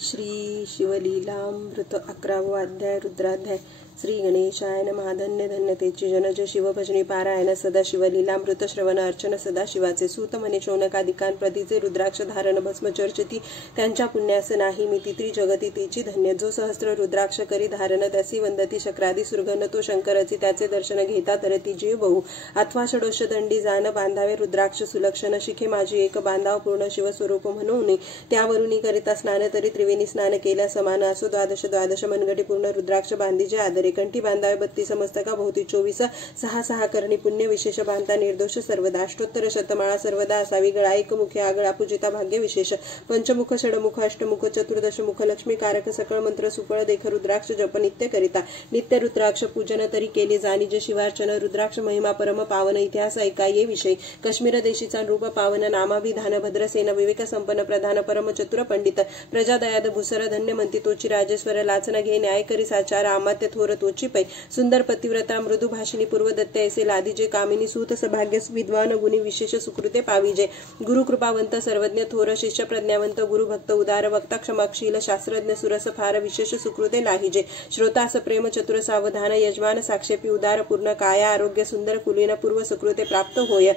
श्री शिवलीलामृत 11वा अध्याय रुद्राध्याय। श्री गणेशाय नमः। धन्य धन्य तेची जनज शिवभजनी पारायण सदा शिवलीलामृत श्रवण अर्चन सदा शिवाचे सूत म्हणे शौनकादिकांप्रतीचे रुद्राक्ष धारण भस्म चर्चिती त्यांच्या पुण्यास नाही मिती त्रिजगती तिची धन्य। जो सहस्त्र रुद्राक्ष करी धारण त्यासी वंदती शक्रादी सुरगण तो शंकरची त्याचे दर्शन घेता तरती जीव बहु। अथवा षडोष दंडी जाण बांधावे रुद्राक्ष सुलक्षण शिखे माझी एक बांधाव पूर्ण शिवस्वरूप म्हणून त्यावरुनी करिता स्नान तरी त्रिवेणी स्नान केल्या समान असो। द्वादश द्वादश मनगटी पूर्ण रुद्राक्ष बांधीजे आदरे कंठी बांधावे 32 मस्तका भोवती 24 सहा सहा करणी पुण्य विशेष बांधता निर्दोष सर्वदा। अष्टोत्तर शतमाळा सर्वदा असावी गळा एक मुखे आगळा पूजिता भाग्य विशेष। पंचमुख षडमुख अष्टमुख चतुर्दश मुख लक्ष्मी कारक सकळ मंत्र सुफळ देख रुद्राक्ष जप नित्य करिता। नित्य रुद्राक्ष पूजन तरी केले जाणीजे शिवार्चन रुद्राक्ष महिमा परम पावन इतिहास ऐकाये विषय। काश्मीर देशीचा रूप पावन नामाभिधान भद्रसेन विवेक संपन्न प्रधान परम चतुर पंडित प्रजादयाद भूसर धन्य म्हणती तोची राजेश्वर लाचना घे न्याय करी साचार अमात्य थोर तोची पै। सुंदर पतिव्रता मृदू भाषिणी पूर्वदत्त ऐसे लादीजे कामिनी सूत सभाग्य विद्वान गुणी विशेष सुकृते पाविजे। गुरु कृपावंत सर्वज्ञ थोर शिष्य प्रज्ञावंत गुरु भक्त उदार वक्ता क्षमाशील शास्त्रज्ञ सुरस फार विशेष सुकृते लाहिजे। श्रोतास प्रेम चतुर सावधान यजमान साक्षेपी उदार पूर्ण काया आरोग्य सुंदर कुलीन पूर्व सुकृते प्राप्त होय।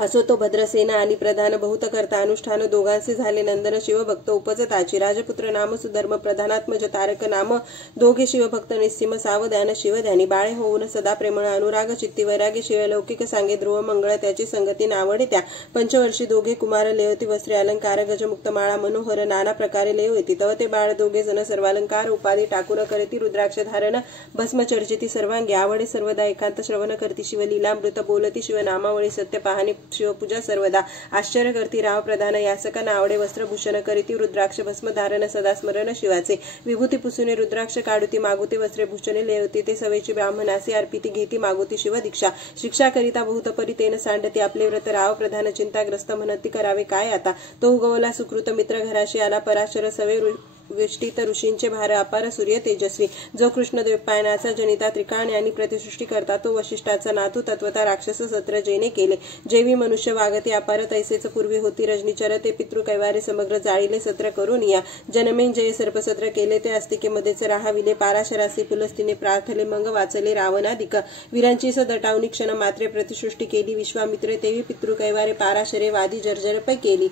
असो तो भद्रसेना आणि प्रधान बहुत करता अनुष्ठान दोघांचे झाले नंदन शिवभक्त उपजताची। राजपुत्र नाम सुधर्म प्रधानात्मज तारक नाम दोघे शिवभक्त निस्सीम सावधान शिवध्यानी। बाळे होऊन सदा प्रेमळ अनुराग चित्ती वैरागी शिवलौकिक सांगे ध्रुव मंगळ त्याची संगती नावडे त्या। पंचवर्षी दोघे कुमार लेवती वस्त्रे अलंकार गजमुक्त माळा मनोहर नाना प्रकारे लेवती। तव ते बाळ दोघे जण सर्वालंकार उपाधी टाकून करती रुद्राक्ष धारण भस्म चर्चिती सर्वांगी। आवडे सर्वदा एकांत श्रवण करती शिवलीलामृत बोलती शिवनामावळी सत्य पाहणी शिवपूजा सर्वदा। आश्चर्य करती राव प्रधान यासका नावडे वस्त्रभूषण करीती रुद्राक्ष भस्म धारण सदा स्मरण शिवाचे। विभूती पुसुने रुद्राक्ष काढुती मागुती वस्त्रे भूषणे लेवती ते सवेची ब्राह्मणासी अर्पिती घेती मागुती शिव दीक्षा। शिक्षा करिता बहुत परी तेन सांडती आपले व्रत राव प्रधान चिंताग्रस्त म्हणती करावे काय आता। तो उगवला सुकृत मित्र घराशी आला पराशर सवे वेष्टित ऋषींचे भार अपार सूर्य तेजस्वी। जो कृष्ण द्वैपायनाचा जनिता त्रिकाण आणि प्रतिसृष्टी करता तो वशिष्ठाचा नातू तत्वता राक्षस सत्र जैने केले। जेवी मनुष्य वागते अपार तैसेच पूर्वी होती रजनीचर ते पितृ कैवारे समग्र जाळीले सत्र करून या। जनमेन जय सर्पसत्र केले ते अस्तिके मध्येच राहाविले पाराशरासी पुलस्तीने प्रार्थले मंग वाचले रावणाधिक। विरांची दटावनी क्षण मात्रे प्रतिसृष्टी केली विश्वामित्रे तेवी पितृ कैवारे पाराशरे वादी जर्जर पै केली।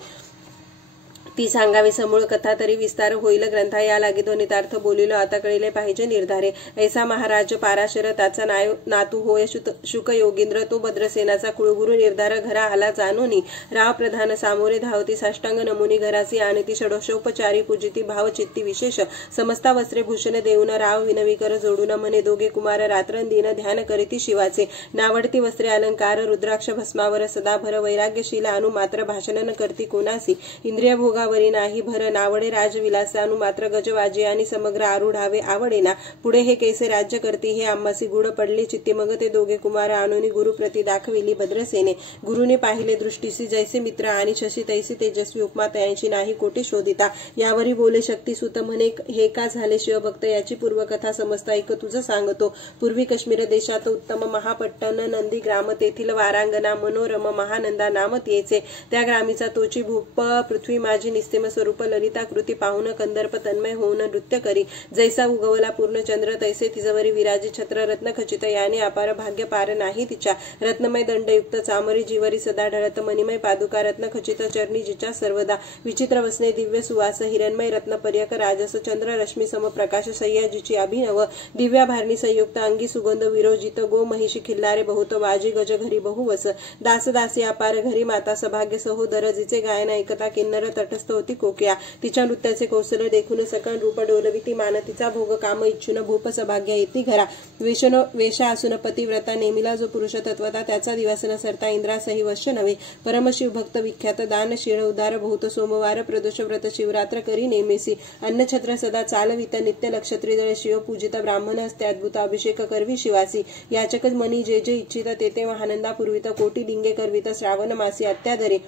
ती सांगावी समूळ कथा तरी विस्तार होईल ग्रंथा या लागी ध्वनितार्थ बोलिलो आता कळले पाहिजे निर्धारे। ऐसा महाराज पाराशर त्याचा नातू होय शुक योगींद्र तो भद्रसेनाचा कुळगुरु निर्धार घरा आला जाणूनी। राव प्रधान सामोरे धावती साष्टांग नमुनी घरासी आणती षडोषोपचारी पूजिती भाव चित्ती विशेष। समस्ता वस्त्रे भूषण देऊन राव विनवीकर जोडून म्हणे दोघे कुमार रात्रंदिन ध्यान करीती शिवाचे। नावडती वस्त्रे अलंकार रुद्राक्ष भस्मावर सदा भर वैराग्यशील अनु मात्र भाषण करती कोणासी। इंद्रिय भोगा वरी नाही भर नावडे राजविलासानु मात्र गजवाजी आणि समग्र आरूढावे आवडेना। पुढे हे कैसे राज्य करती हे आम्हासी गुढ पडले चित्ती मग ते दोघे कुमार आणूनी गुरु प्रति दाखविली भद्रसेने। गुरुने पाहिले दृष्टीसी जैसे मित्र आणि शशी तैसी तेजस्वी उपमा तयांशी नाही कोटी शोधिता। यावरी बोले शक्ती सुत म्हणे हे का झाले शिवभक्त याची पूर्वकथा समजता ऐक तुझं सांगतो। पूर्वी काश्मीर देशात उत्तम महापट्टण नंदी ग्राम तेथील वारांगना मनोरम महानंदा नाम तेचे। त्या ग्रामीचा तोची भूप पृथ्वी माझी निस्तेम स्वरूप ललिता कृती पाहून कंदर्प तन्मय होऊन नृत्य करी। जैसा उगवला पूर्ण चंद्र तैसे तिजवरी विराजी छत्र रत्न खचित याने अपार भाग्य पार नाही तिच्या। रत्नमय दंडयुक्त चामरी जीवरी सदा ढळत मणिमय पादुका रत्न खचित चरणी जिच्या सर्वदा। विचित्र वसने दिव्य सुवास हिरणमय रत्नपर्यक राजस चंद्र रश्मी सम प्रकाश सह्याजीची अभिनव। दिव्या भारणी संयुक्त अंगी सुगंध विरोजित गो महिषी खिल्लारे बहुत वाजी गज घरी बहुवस। दास दासी अपार घरी माता सभाग्य सहोदर जिचे गायन ऐकता किन्नर तटस्थ होती कोकिळा। तिच्या नृत्याचे कौशल्य देखून सकळ रूप डोलविती मानतीचा भोग काम इच्छुन भूप सभाग्य येती घरा। वेशा असून पतिव्रता नेमिला जो पुरुष तत्वता त्याचा दिवस न सरता इंद्रासही वश्य नव्हे। परमशिव भक्त विख्यात दानशील उदार बहुत सोमवार प्रदोष व्रत शिवरात्र करी नेमेसी। अन्नछत्र सदा चालवित नित्य नक्षत्रीदळ शिव पूजित ब्राह्मण हस्ते अद्भुत अभिषेक करवी शिवासी। याचक मनी जे जे इच्छित ते महानंदा पूर्वित कोटी लिंगे करवित श्रावण मासी अत्यादरे।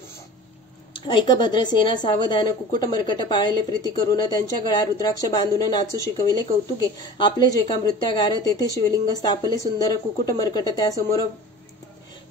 ऐक भद्रसेना सावधान कुकुट मरकट पाळले प्रीती करून त्यांच्या गळा रुद्राक्ष बांधून नाचू शिकविले कौतुके। आपले जे का मृत्यागार तेथे शिवलिंग स्थापले सुंदर कुकुट मरकट त्यासमोर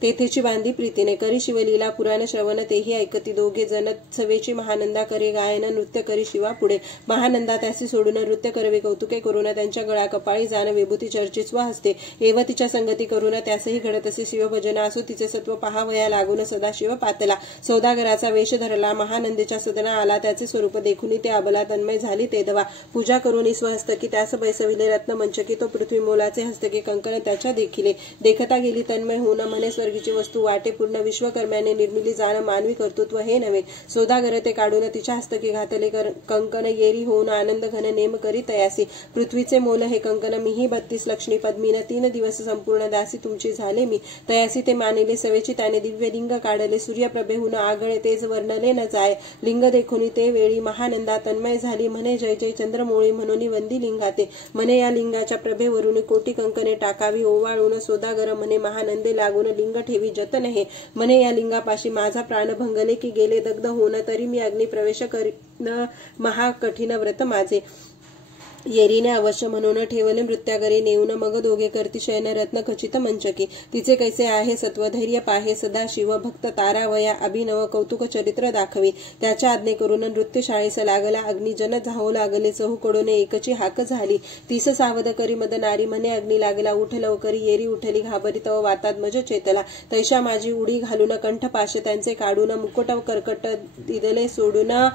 तेथेची बांधी प्रीतीने करी शिवलीला पुराण श्रवण तेही ऐकती दोघे जण सवेची महानंदा करे गायन नृत्य करी शिवा पुढे महानंदा त्यासी सोडून नृत्य करवे कौतुके करून त्यांच्या गळा कपाळी जाण विभूती चर्चित स्वहस्ते एव तिच्या संगती करून त्यासही घडत असे शिवभजन असो तिचे सत्व पहावया लागून सदाशिव पातला सौदागराचा वेश धरला महानंदेच्या सदना आला त्याचे स्वरूप देखुनी ते अबला तन्मय झाली ते दवा पूजा करून स्वहस्तकी त्यास बैसविले रत्न मंचकी तो पृथ्वी मोलाचे हस्तकी कंकण त्याच्या देखिले देखता गेली तन्मय होऊन म्हणे स्वर्गीची वस्तू वाटे पूर्ण विश्वकर्म्याने निर्मिली जाण मानवी कर्तृत्व हे नव्हे सौदागर ते काढून तिच्या हस्तकी घातले कंकण येरी होऊन आनंद घन नेम करी तयासी पृथ्वीचे मोल हे कंकण मीही 32 लक्ष्मी पद्मीन 3 दिवस संपूर्ण दासी तुमची झाले मी तयासी ते मानिले सवेची त्याने दिव्य लिंग काढले सूर्यप्रभेहून आगळे तेज वर्णले न जाय लिंग देखुनी ते वेळी महानंदा तन्मय झाली म्हणे जय जय चंद्रमोळी म्हणून वंदी लिंगाते म्हणे या लिंगाच्या प्रभेवरून कोटी कंकणे टाकावी ओवाळून सौदागर म्हणे महानंदे लागून लिंग ठेवी जतन हे म्हणे या लिंगापाशी माझा प्राण भंगले की गेले दग्ध होऊन तरी मी अग्नी प्रवेश करीन महाकठीण व्रत माझे येरीने अवश्य म्हणून ठेवले मृत्यागरी नेऊन मग दोघे करती शयन रत्न खचित मंचकी तिचे कैसे आहे सत्वधैर्य पाहे सदा शिव भक्त तारावया अभिनव कौतुक चरित्र दाखवी त्याच्या आज्ञे करून नृत्य शाळेस लागला अग्निजन जाऊ लागले चहूकडून एकची हाक झाली 30 सावध करी मद नारी म्हणे अग्नी लागला उठ लवकरी येरी उठली घाबरी तव वातात मज चेतला तैशा माझी उडी घालून कंठ पाश त्यांचे काढून मुकुट करकट दिदले सोडून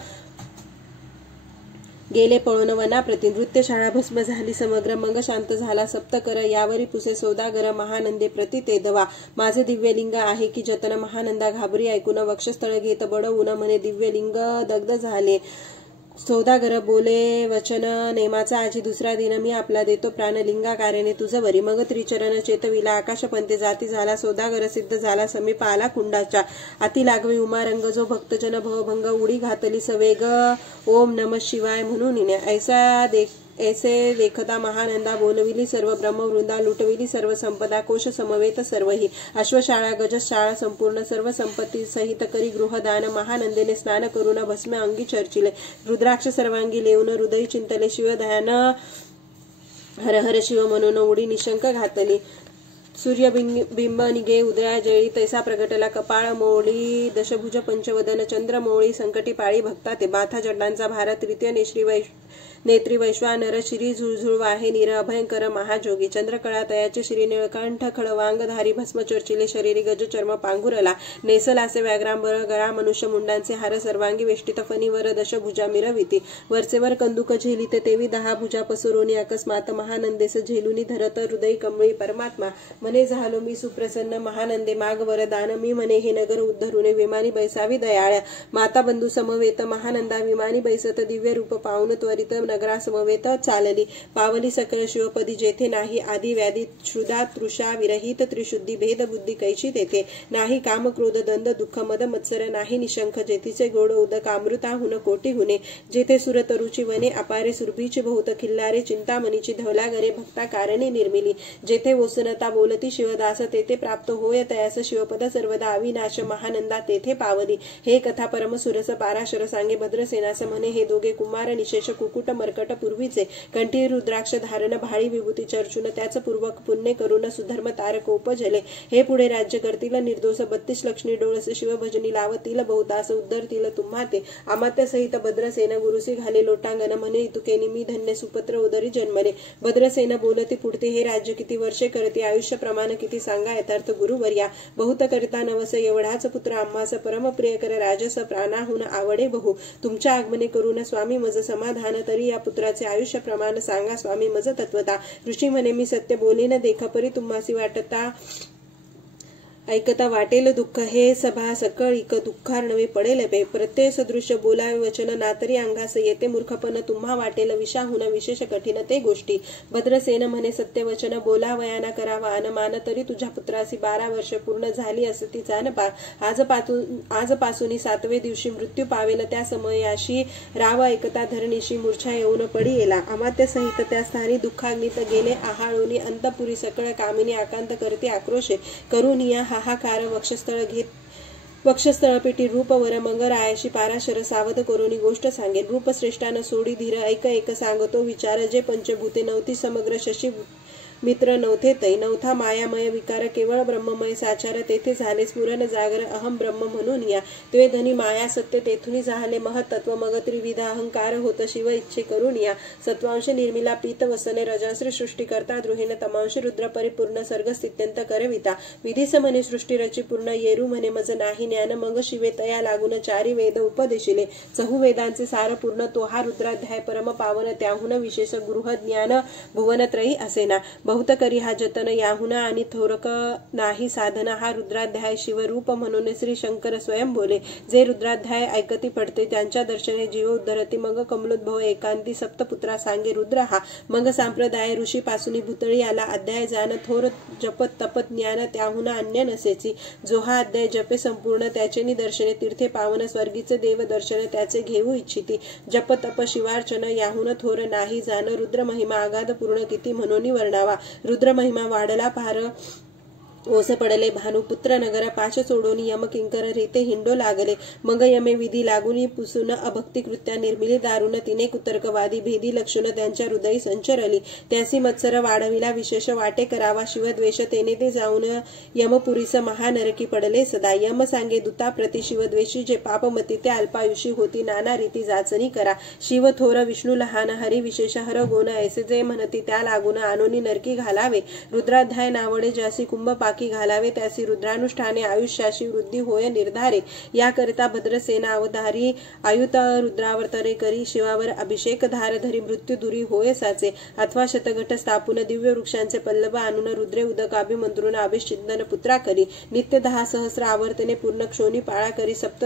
गेले पळून वनाप्रती नृत्यशाळा भस्म झाली समग्र मग शांत झाला सप्तकर यावरी पुसे सौदागर महानंदे प्रति ते दवा माझे दिव्यलिंग आहे की जतन महानंदा घाबरी ऐकून वक्षस्थळ घेत बडवून म्हणे दिव्यलिंग दग्ध झाले सौदागर बोले वचन नेमाचा आजी दुसरा दिन मी आपला देतो प्राणलिंगा कार्याने तुझं बरी मग त्रिचरण चेतविला आकाशपंते जाती झाला सौदागर सिद्ध झाला समीप आला कुंडाच्या अति लागवी उमारंग जो भक्तजन भवभंग उडी घातली सवेग ओम नम शिवाय म्हणून ऐसे देखता महानंदा बोलविली सर्व ब्रह्मवृंदा लुटविली सर्व संपदा कोश समवेत सर्वही अश्वशाळा गजशाळा संपूर्ण सर्व संपत्ती सहित करी गृहदान महानंदेने स्नान करून भस्म अंगी चर्चिले रुद्राक्ष सर्वांगी लेऊन हृदय चिंतले शिवदयान हर हर शिव म्हणून उडी निशंक घातली सूर्यबिंब निघे उदया जळी तैसा प्रगटला कपाळ मोळी दशभुज पंचवदन चंद्रमोळी संकटी पाळी भक्ता ते बाथा जडांचा भार तृतीय नेत्री वैश्वानर श्री झुळझुळ वाहे निर अभयंकर महाजोगी चंद्रकळा तयाचे श्री निळकंठ खळवांगधारी भस्म चर्चिले शरीरी गज चर्म पांघुरला नेसलासे व्याघ्रांबर गळा मनुष्य मुंडांचे हार सर्वांगी वेष्टित फणीवर दशभुजा मिरविती वरचेवर कंदुक झेलिते तेवी 10 भुजा पसरोनी अकस्मात महानंदेस झेलुनी धरत हृदय कमळी परमात्मा म्हणे झालो मी सुप्रसन्न महानंदे माग वरदान मी म्हणे हे नगर उद्धरुने विमानी बैसावी दयाळ्या माता बंधू समवेत महानंदा विमानी बैसत दिव्य रूप पावून त्वरित नगरा समवेत चालली पावली सकळ शिवपदी जेथे नाही आदी व्याधी क्षुधा तृषा विरहित त्रिशुद्धी भेद बुद्धी कैची तेथे नाही काम क्रोध दंद दुःख मद मत्सर नाही निशंख जेथीचे गोड उदक अमृताहुन कोटी हुने जेथे सुरतरुची वने अपारे सुरभीची बहुत खिल्लारे चिंतामणीची धवलागरे भक्ता कारणे निर्मिली जेथे वसनता बोलती शिवदास तेथे प्राप्त होय तयास शिवपद सर्वदा अविनाश महानंदा तेथे पावली हे कथा परम सुरस पाराशर सांगे भद्रसेनास म्हणे हे दोघे कुमार निशेष कुकुट मरकट पूर्वीचे कंठी रुद्राक्ष धारण भाळी विभूती चर्चून त्याच पूर्वक पुण्य करून सुधर्म तारक उपजले हे पुढे राज्य करतील निर्दोष 32 लक्ष्मी डोळस शिवभजनी लावतील बहुतास उद्धरतील तुम्हा ते अमात्य सहित भद्रसेन गुरुसी घाले लोटांगण म्हणे इतुकेनी मी धन्य सुपत्र उदरी जन्मले भद्रसेन बोलती पुढते हे राज्य किती वर्षे करते आयुष्य प्रमाण किती सांगा यथार्थ गुरुवर्या बहुत करिता नवस एवढाच पुत्र आम्हास परम प्रिय कर राजस प्राणाहून आवडे बहु तुमच्या आगमने करून स्वामी मज समाधान तरी या पुत्राचे आयुष्य प्रमाण सांगा स्वामी मज तत्वता ऋषी म्हणे मी सत्य बोलेन देखा परी तुम्हासी वाटता ऐकता वाटेल दुःख हे सभा सकळ इक दुःखार नवे पडेल पे प्रत्यय सदृश्य बोलावे वचन नातरी अंगास येते मूर्खपण तुम्हा वाटेल विषाहून विशेष कठीण ते गोष्टी भद्रसेन म्हणे सत्य वचन बोलावयाना करावा अनमान तरी तुझ्या पुत्रासी 12 वर्ष पूर्ण झाली असती जाणपा आजपासून 7वे दिवशी मृत्यू पावेल त्या समयाशी राव ऐकता धरणीशी मूर्छा येऊन पडी येला अमात्य सहित त्या स्थानी दुःखाग्नीत गेले आहाळूनी अंतपुरी सकळ कामिनी आकांत करते आक्रोशे करून या हाहाकार वक्षस्थळ पेटी रूप वर मंग रायाशी पाराशर सावध करोनी गोष्ट सांगेल रूप श्रेष्ठान सोडी धीर ऐक एक सांगतो विचार जे पंचभूते नव्हती समग्र शशी मित्र नव्हते तै. नव्हता मायामय विकार केवळ ब्रह्ममय साचार तेथे झाले स्फुरण जागर अहम ब्रह्म म्हणून या. ते धनी माया सत्य तेथुनी झाले महत्त्व मग त्रिविध अहंकार होत शिव इच्छे करून या. सत्वांश निर्मिला पीत वसने रजांश्री सृष्टी करता द्रोहिण तमांश रुद्र परिपूर्ण सर्ग स्थित्यंत करविता. विधीस म्हणे सृष्टी रची पूर्ण येरू म्हणे मज नाही ज्ञान मग शिवे तया लागून चारी वेद उपदेशिले. चहुवेदांचे सार पूर्ण तो हा रुद्राध्याय परम पावन त्याहुन विशेष गृह ज्ञान भुवनत्रयी असेना. बहुत करी हा जतन याहुन आणि थोरक नाही साधन. हा रुद्राध्याय शिवरूप म्हणून श्री शंकर स्वयं बोले. जे रुद्राध्याय ऐकती पडते त्यांच्या दर्शने जीव उद्धरती. मग कमलोद्भव एकांती सप्तपुत्रा सांगे रुद्र हा. मग संप्रदाय ऋषी पासून भूतळी आला अध्याय जाण थोर जपत तपत ज्ञान त्याहुन अन्य नसेची. जो हा अध्याय जपे संपूर्ण त्याचे निदर्शने तीर्थे पावन स्वर्गीचे देव दर्शन त्याचे घेऊ इच्छिती. जप तप शिवार्चन याहुन थोर नाही जाण. रुद्र महिमा आगाध पूर्ण किती म्हणून वर्णावा. रुद्र महिमा वाढला पार ओस पडले भानुपुत्र नगर. पाश सोडून यम किंकर रीते हिंडो लागले. मग यमे विधी लागून पुसून अभक्ती कृत्या निर्मिली दारुण. तिने कुतर्कवादी भेदी लक्षण त्यांच्या हृदयी संचरली. त्यासी मत्सर वाढविला विशेष वाटे करावा शिवद्वेष. तेने ते जाऊन यमपुरीस महानरकी पडले सदा. यम सांगे दूता प्रति शिवद्वेषी जे पापमती ते अल्पायुषी होती नाना रीती जाचणी करा. शिव थोर विष्णू लहान हरी विशेष हर गोन ऐसे जे म्हणती त्या लागून आणोनी नरकी घालावे. रुद्राध्याय नावडे ज्यासी कुंभ की घालावे त्यासी रुद्रानुष्ठाने आयुष्याशी वृद्धी होय निर्धारे. याकरिता भद्रसेना अवधारी आयुत रुद्रावर्तरे करी. शिवावर अभिषेक धार धरी मृत्यू दुरी होय साचे. अथवा शतघट स्थापून दिव्य वृक्षांचे पल्लव आणून रुद्रे उदकाभिमंत्रून अभिषिंदन पुत्रा करी. नित्य 10 सहस्र आवर्तने पूर्ण क्षोणी पाळा करी. सप्त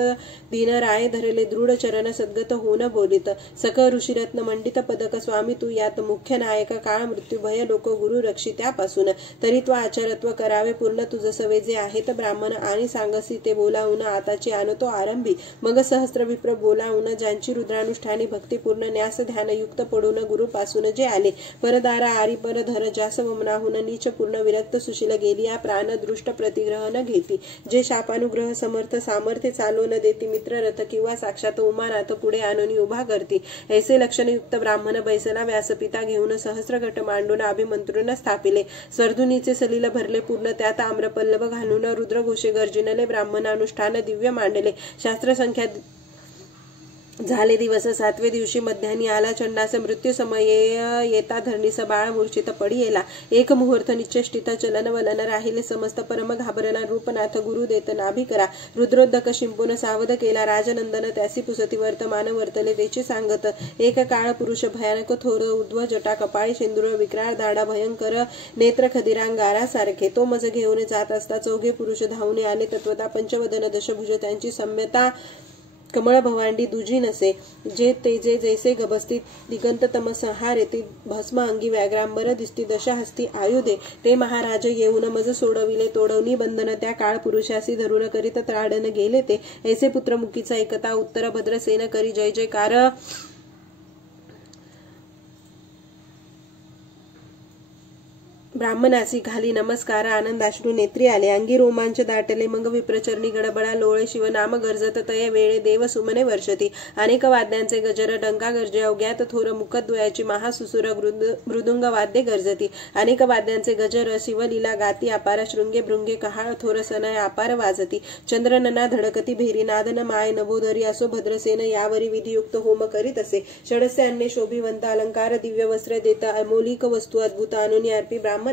दिन राय धरले दृढ चरण सद्गत होऊन बोलित. सक ऋषिरत्न मंडित पदक स्वामी तू यात मुख्य नायक. काळ मृत्यू भय लोक गुरु रक्षी त्यापासून. तरी आचारत्व करावे पूर्ण तुझ सवे जे आहेत ब्राह्मण. आणि सांगसी ते बोलावून आताची आणतो आरंभी. मग सहस्त्र विप्र बोलावून ज्यांची रुद्रानुष्ठानी भक्तीपूर्ण न्यास ध्यानयुक्त पडून गुरुपासून जे आले. परदारा आरी पर धर ज्यास वमनाहून नीच पूर्ण विरक्त सुशील गेली. या प्राण दृष्ट प्रतिग्रहण घेती. जे शापानुग्रह समर्थ सामर्थ्य चालवून देती. मित्र रथ किंवा साक्षात उमानाथ पुढे आणून उभा करती. ऐसे लक्षणयुक्त ब्राह्मण बैसला व्यासपिता घेऊन सहस्र घट मांडून अभिमंत्रून स्थापिले. स्वर्धुनीचे सलील भरले पूर्ण त्यात आम्रपल्लव घालून रुद्रघोषे गर्जिनले. ब्राह्मणानुष्ठान दिव्य मांडले. शास्त्र संख्या झाले दिवस. 7वे दिवशी मध्यानी आला चंडास. मृत्यू समये येता धरणीस बाळ मूर्छित पडी येला. एक मुहूर्त निश्चेष्टित चलन वलन राहिले समस्त. परम घाबरला रूपनाथ गुरु देत नाभी करा. रुद्रोदक शिंपून सावध केला राजनंदन. त्यासी पुसती वर्तमान वर्तले त्याची सांगत. एक काळ पुरुष भयानक थोर उर्ध्व जटा कपाळी शेंदूर विक्राळ दाडा भयंकर नेत्र खदिरांगारा सारखे. तो मज घेऊन जात असता चौघे पुरुष धावून आले तत्वता. पंचवदन दशभुज त्यांची सम्यता कमळ भवांडी दुजी नसे. जे तेजे जैसे गबस्ती दिगंत तम संहार येते. भस्म अंगी व्याघ्रांबर दिसती दशहस्ती आयुधे. ते महाराज येऊन मज सोडविले तोडवणी बंधन. त्या काळ पुरुषासी धरून करीत त्राडन गेले ते. ऐसे पुत्रमुखीचा एकता उत्तर भद्रसेन करी जय जयकार. ब्राह्मणासी घाली नमस्कार. आनंदाश्रू नेत्री आले. अंगी रोमांच दाटले. मग विप्रचरणी गडबडा लोळे. शिवनाम गरजत तय वेळे देव सुमने वर्षती. अनेक वाद्यांचे गजर डंका गर्जे. अवघ्यात थोर मुखद्वयाची महासुसुर मृदुंग वाद्ये गर्जती. अनेक वाद्यांचे गजर शिवलीला गाती. अपार शृंगे भृंगे कहाळ थोर सनय अपार वाजती. चंद्रनना धडकती भेरी. नादन माय नभोधरी असो भद्रसेन यावरी विधियुक्त होम करीत असे. षडस्य अन्य शोभिवंत अलंकार दिव्य वस्त्र देत अमोलिक वस्तू अद्भुत आणून अर्पी ब्राह्मणासी.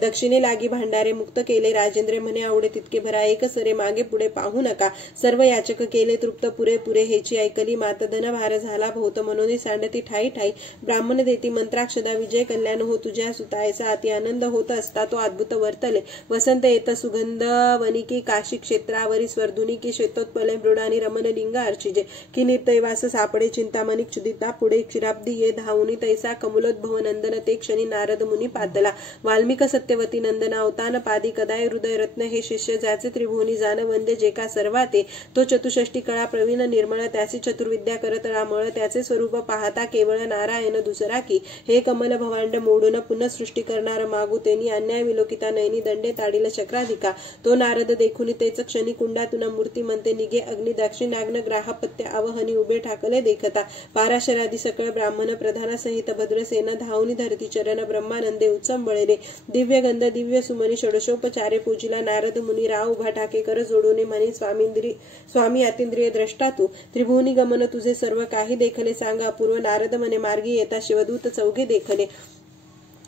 दक्षिणे लागी भांडारे मुक्त केले. राजेंद्र म्हणे आवडे तितके भरा. एक सरे मागे पुढे पाहू नका. सर्व याचक केले तृप्त पुरे पुरे. हेची ऐकली मात धन भार झाला भोवत म्हणून सांडती ठाई ठाई. ब्राह्मण देती मंत्राक्षदा विजय कल्याण हो तुझ्या सुतायचा. अति आनंद होत असता तो अद्भुत वर्तले. वसंत येत सुगंध वनिकी काशी क्षेत्रावरी. स्वर्धुनिकी श्वेतोत्पले मृडानी रमणलिंग अर्चिजे. की निर्तैवास सापडे चिंतामणी क्षुदिता पुढे. क्षीराब्दी ये धावुनी तैसा कमलोद्भव नंदन. ते क्षणी नारद मुनी पातला. वाल्मिक सत्यवती नंदन अवतान पादी. कदाय हृदय रत्न हे शिष्य ज्याचे त्रिभुवनी जान वंदे. जे का सर्वाते तो चतुष्षष्टी कळा प्रवीण निर्मळ. त्याची चतुर्विद्या करत रामळ. त्याचे स्वरूप पाहता केवळ नारायण दुसरा की. हे कमल भवांड मोडून पुन्हा सृष्टी करणार मागू. तेनी अन्याय विलोकिता नयनी दंडे ताडील चक्राधिका. तो नारद देखुनी तेच क्षणी कुंडातून मूर्ती म्हणते निघे अग्नी. दाक्षिणाग्न ग्राहपत्य आवहनी उभे ठाकले देखता. पाराशरादी सकळ ब्राह्मण प्रधान सहित भद्रसेन धावनी धरती चरण. ब्रह्मानंदे उत्संबळले. पाहिले. दिव्य गंध दिव्य सुमनी षोडशोपचारे पूजिला. नारद मुनी राव उभा ठाके कर जोडून म्हणे, स्वामी अतिंद्रिय द्रष्टा तू, त्रिभुवनी गमन तुझे सर्व काही देखले. सांगा अपूर्व. नारद म्हणे, मार्गी येता शिवदूत चौघे देखले.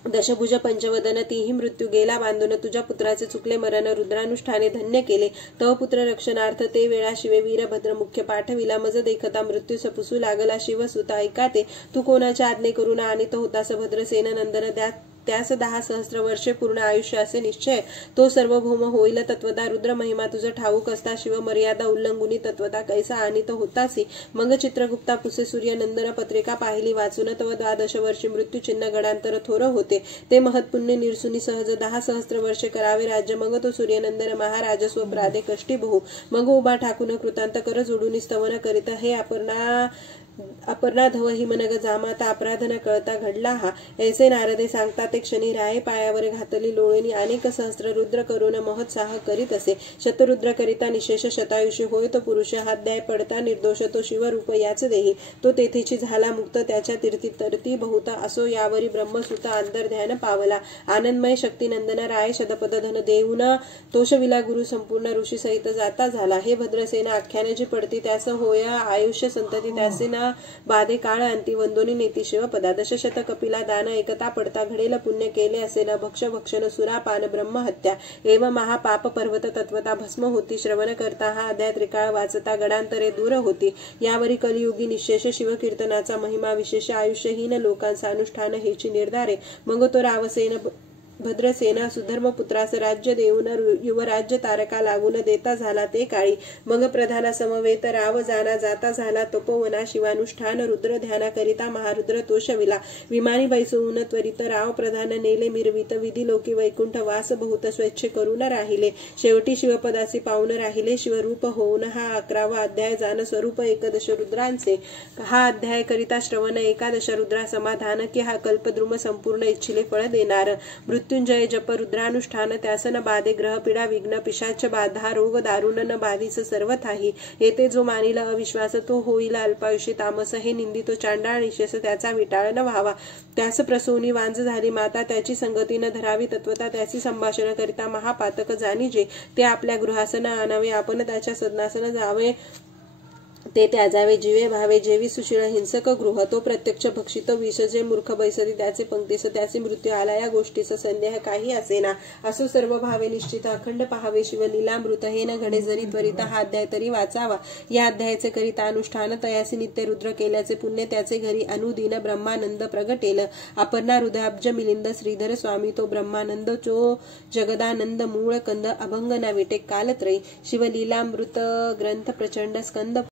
दशभुज पंचवदन तीही मृत्यू गेला बांधून. तुझ्या पुत्राचे चुकले मरण, रुद्रानुष्ठाने धन्य केले. तव पुत्र रक्षणार्थ ते वेळा शिवे वीरभद्र मुख्य पाठविला. मज देखता मृत्यू सपुसू लागला. शिवसुता ऐकाते तू कोणाच्या आज्ञे करून आणीत होतास भद्रसेन नंदन. त्यास 10 सहस्र वर्षे पूर्ण आयुष्य असे निश्चय. तो सर्वभौम होईल तत्वता. रुद्र महिमा तुझ ठाऊक असता. शिव मर्यादा उल्लंघुनी तत्वता कैसा आणीत होतासी. मग चित्रगुप्ता पुसे सूर्य नंदन पत्रिका पाहिली वाचून. तव 12 वर्षी मृत्यू चिन्ह गडांतर थोर होते. ते महत्पुण्य निरसुनी सहज 10 सहस्र वर्षे करावे राज्य. मग तो सूर्यनंदन महाराज स्वप्रादे कष्टी बहु. मग उभा ठाकून कृतांत कर जोडून स्तवन करीत. हे अपर्णा धव हिमनग जामाता अपराध न कळता घडला हा. ऐसे नारदे सांगता ते क्षणी राये पायावर घातली लोळणी. अनेक सहस्र रुद्र करून महत्साह करीत असे. शतरुद्र करिता निशेष शतायुषी होय तो पुरुष. हात द्याय पडता निर्दोष तो शिवरूप याच देही. तो तेथेची झाला मुक्त त्याच्या तीर्थी तरती बहुत. असो यावरी ब्रह्मसुता अंतर्ध्यान पावला. आनंदमय शक्तिनंदन राय शतपद धन देऊन तोषविला गुरु संपूर्ण ऋषी सहित जाता झाला. हे भद्रसेना आख्यान जी पडती त्यास होय आयुष्य संतती. त्याचे ना बाधे काळ अंती वंदोनी नेती शिवपदा. दशशत कपिला दान एकता पडता घडेल पुण्य केले असेल. भक्षण सुरापान ब्रह्महत्या एव महापाप पर्वत तत्वता भस्म होती. श्रवण करता हा अध्याय त्रिकाळ वाचता गडांतरे दूर होती. यावरी कलियुगी निशेष शिवकीर्तनाचा महिमा विशेष. आयुष्यहीन लोकांचा अनुष्ठान हेची निर्धारे. मग तो रावसेन भद्रसेना सुधर्म पुत्रास राज्य देऊन युवराज्य तारका लागून देता झाला ते काळी. मग प्रधाना समवेत राव जाना जाता झाला तपोवना. शिवानुष्ठान रुद्र ध्याना करिता महारुद्र तोषविला. विमानी बैसवून त्वरित राव प्रधान नेले मिरवित. विधी लोकी वैकुंठ वास बहुत स्वेच्छे करून राहिले. शेवटी शिवपदासी पाऊन राहिले शिवरूप होऊन. हा 11वा अध्याय. जान स्वरूप 11 रुद्रांचे. हा अध्याय करिता श्रवण 11 रुद्रा समाधान. की हा कल्पद्रुम संपूर्ण इच्छिले फळ देणार. मृत्युंजय जप रुद्रानुष्ठान त्यास न बाधे ग्रह पीडा विघ्न पिशाच बाधा रोग दारुण न बाधीस सर्वथाही. येथे जो मानिल अविश्वास तो होईल अल्पायुषी तामस. हे निंदितो चांडाळ निशेष त्याचा विटाळ न व्हावा. त्यास प्रसूनी वांज झाली माता त्याची संगती न धरावी तत्वता. त्याची संभाषण करिता महापातक जाणीजे. ते आपल्या गृहासन आणावे आपण त्याच्या सदनासन जावे. ते त्याजावे जीवे भावे जेवी सुशीळ हिंसक गृह. तो प्रत्यक्ष भक्षित विष जे मूर्ख बैसती त्याचे पंक्तीस. त्याचे मृत्यू आला या गोष्टीचा संदेह काही असेना. असो सर्व भावे निश्चित अखंड पाहावे शिवलीलामृत. हे न घडे जरी त्वरित हा अध्याय तरी वाचावा. या अध्यायाचे करिता अनुष्ठान तयासी नित्य रुद्र केल्याचे पुण्य त्याचे घरी अनुदिन ब्रह्मानंद प्रगटेल. अपर्णा हृदयाब्ज मिलिंद श्रीधर स्वामी तो ब्रह्मानंद जो जगदानंद मूळ कंद अभंग नाविटे कालत्रयी. शिवलीलामृत ग्रंथ प्रचंड स्कंद